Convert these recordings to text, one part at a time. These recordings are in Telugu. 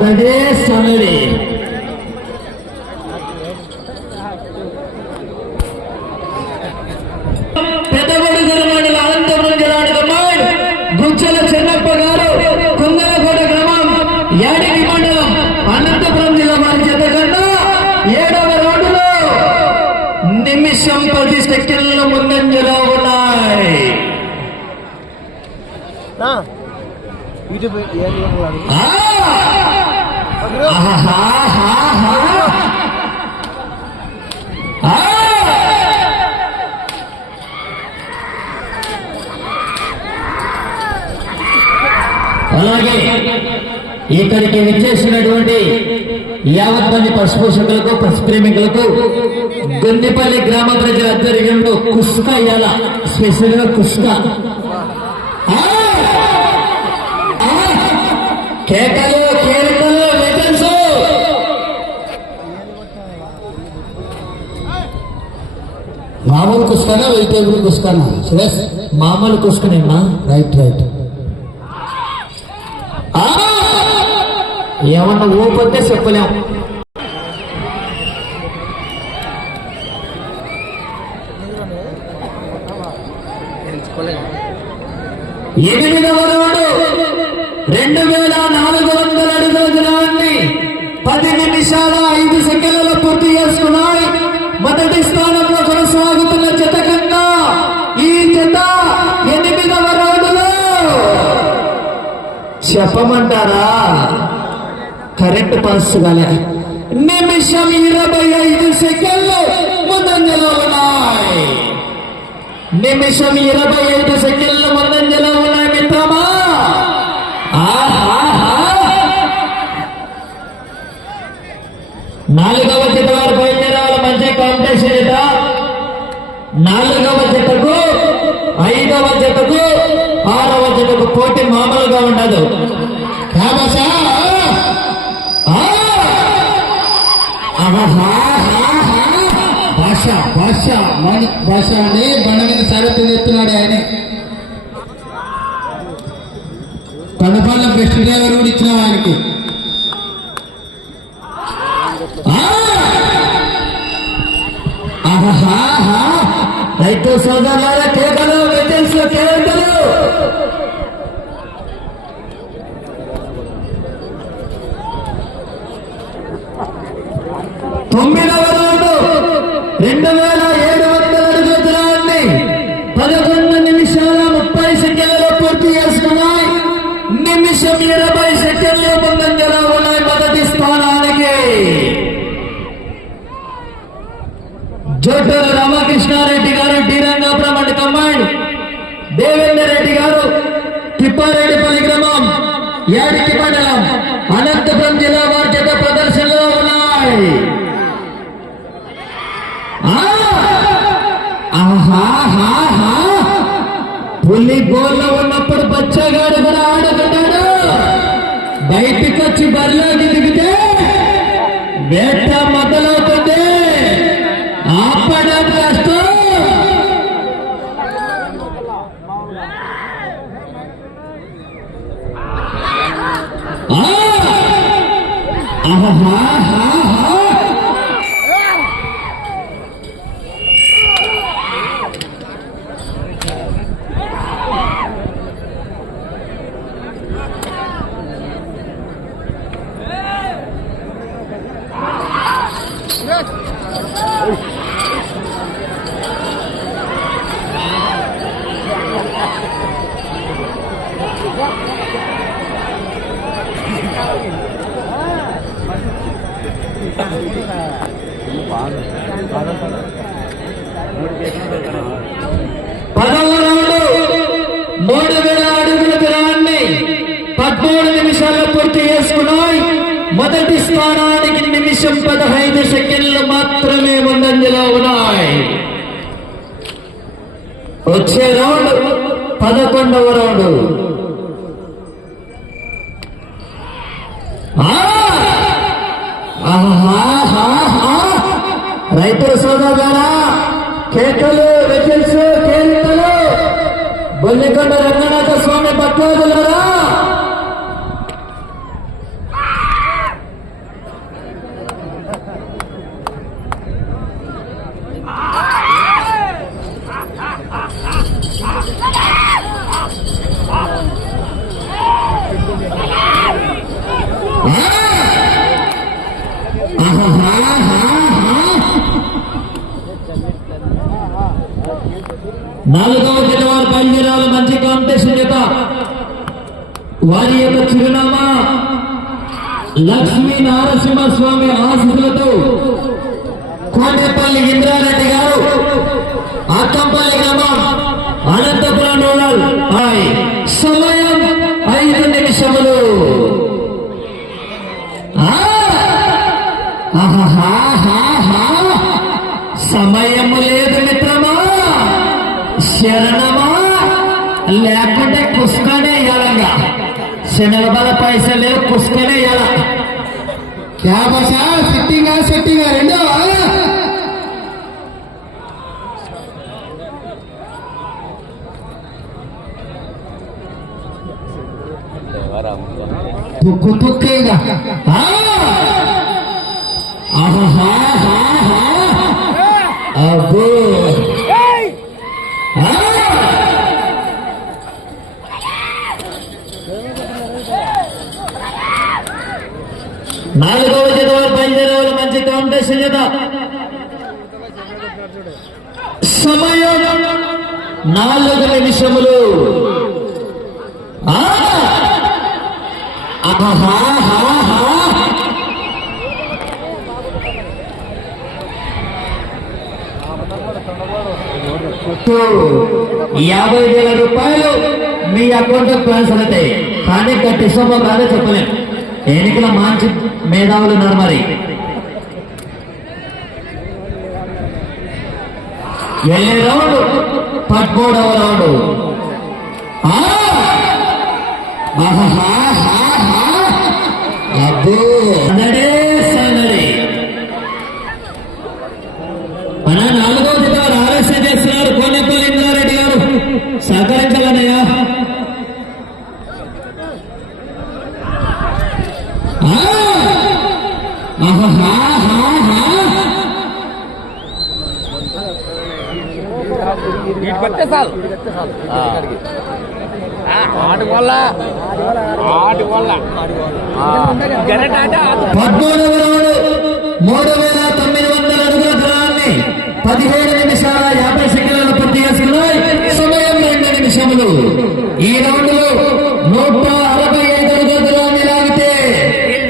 సందడే సందడి. పెద్దగొడుగురు మండల అనంతపురం జిల్లా కమాండ్ గుచ్చల చెన్నప్ప గారు కుంగలకోట గ్రామం యాడికి మండలం అనంతపురం జిల్లా వారి చేత కన్నా 7వ రౌండ్లో నిమిషం 10 సెకండ్ల ముందంజలో ఉన్నాయి. అలాగే ఇక్కడికి విచ్చేసినటువంటి యావత్ మంది పశు పోషకులకు పశు ప్రేమికులకు గొండిపల్లి గ్రామ ప్రజల ఆధ్వర్యంలో కుస్కా ఇయ్యాల స్పెషల్ గా కుస్కా కేకలు కేకలు వెటన్స్ మామూలు కుస్కానా వెజిటేబుల్ కుస్కానా? సురేష్ మామూలు కుస్కనేనా? Right right. ఏమన్నా ఊపొద్దే చెప్పలేం. ఎనిమిదవ రౌండ్ 2400 అడుగుల దూరాన్ని 10 నిమిషాల 5 సెకండ్లలో పూర్తి చేసుకున్నాయి. మొదటి స్థానంలో కొనసాగుతున్న జత కన్నా ఈ జత 8వ రౌండ్లో చెప్పమంటారా? కరెంట్ పాస్ కాలే. నిమిషం 25 సెకండ్లు ముందంజలో ఉన్నాయి. నిమిషం 25 సెకండ్లు ముందంజలో ఉన్నాయి మిత్రమా. నాలుగవ జత వారు బయలుదేరాలి. మంచి కాంపిటీషన్ జత. 4వ జతకు 5వ జతకు 6వ జతకు పోటీ మామూలుగా ఉండదు. భాష అని బండ మీద సరత్తు చెప్తున్నాడు ఆయన. కొండపల్ల బెస్ట్ డ్రైవర్ కూడా ఇచ్చినాం ఆయనకి. రైతు సోదరులారా కేకలు వెటల్స్ కేకలు. తొమ్మిదవ రౌండ్ 2700 అడుగుల దూరాన్ని 11 నిమిషాల 30 సెకండ్లలో పూర్తి చేసుకున్నాయి. నిమిషం 20 సెకండ్లు ముందంజలో ఉన్నాయి మొదటి స్థానానికి. జోటూరు రామకృష్ణారెడ్డి గారు టీరంగాపురం అండ్ కమాండ్, దేవేందర్ రెడ్డి గారు తిప్పారెడ్డిపల్లి గ్రామం యాడికి మండలం అనంతపురం జిల్లా వారి చేత ప్రదర్శనలో ఉన్నాయి. పులి గోల్లో ఉన్నప్పుడు బచ్చగాడు కూడా ఆడుకున్నాడు. బయటికి వచ్చి బరిలోకి దిగితే వేట మొదలవుతుంది. ఆపడం కష్టం. పదవ రౌండ్ 3000 అడుగుల దూరాన్ని 13 నిమిషాల్లో పూర్తి చేసుకున్నాయి. మొదటి స్థానానికి నిమిషం 15 సెకండ్లు మాత్రమే ముందంజలో ఉన్నాయి. వచ్చే రౌండ్ 11వ రౌండ్. రైతుల సోదరులారా కేకలు వెకిల్స్ కేరింతలు. బొల్లికొండ రంగనాథ స్వామి భక్తులారా నాలుగవ జత వారు బయలుదేరాలు. మంచి కాంపిటీషన్ జత. వారి యొక్క చిరునామా లక్ష్మీ నారసింహస్వామి ఆశీస్సులతో కోటేపల్లి ఇంద్రారెడ్డి గారు, అక్కంపల్లి గ్రామం, అనంతపురం రూరల్. సమయం 5 నిమిషములు. సమయం లేదు మిత్రమా, శరణమా, లేకుంటే పుష్కనే ఇవ్వాలంగా. శనగబల పైసలు లేవు, పుష్కనే ఇవ్వాల. క్యా భాషా, సిట్టింగా సెట్టింగా రెండో తుక్కు తుక్కేగా. అబ్బో నాలుగవ జత వారు బయలుదేరేవాళ్ళు. మంచి కాంపిటీషన్ జత. సమయం 4 నిమిషములు. ₹50,000 మీ అకౌంట్ ట్రాన్స్ఫర్ అవుతాయి. కానీ గట్టి సొమ్ము కాదో చెప్పలేము. ఎన్నికల మంచి మేధావులు ఉన్నారు. మరి వెళ్ళే రౌండ్ 13వ రౌండ్. అబ్బో సందడే సందడి. మన 4వ జత వారు ఆలస్యం చేస్తున్నారు. కోనేపల్లి ఇంద్రారెడ్డి గారు సహకరించాలన్నయ్యా. నిమిషములు. ఈ రౌండ్ లో 165 అడుగుల దూరాన్ని లాగితే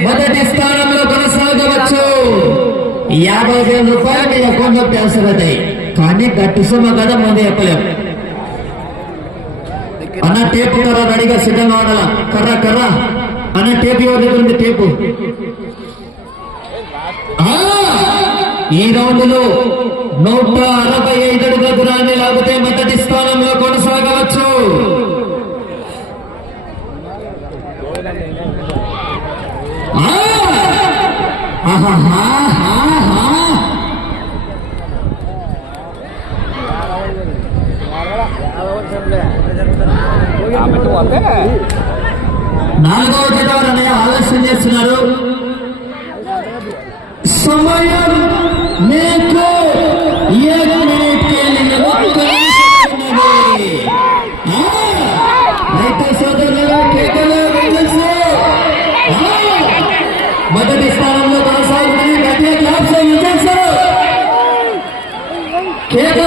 మొదటి స్థానంలో కొనసాగవచ్చు. ₹50,000 మీ అకౌంట్ లో ట్రాన్స్ఫర్ అవుతాయి. కానీ గట్టి సొమ్ము కదా ముందు చెప్పలేము. అన్న టేపు కర్ర రెడీగా సిద్ధంగా ఉండాల. కర్ర కర్ర అన్న టేపు ఎవరి దగ్గర ఉంది? టేపు. ఈ రౌండ్ లో 165 అడుగుల దూరాన్ని లాగితే మొదటి స్థానంలో కొనసాగవచ్చు. నాలుగవ జత వారు అన్నయ్య ఆలస్యం చేస్తున్నారు. సమయం మీకు 1 మినిట్ రైతు సోదరులు కేకలు వినిపిస్తూ మొదటి స్థానంలో కొనసాగుతుంది. గట్టిగా క్లాప్స్ వినిపిస్తారు. కేకలు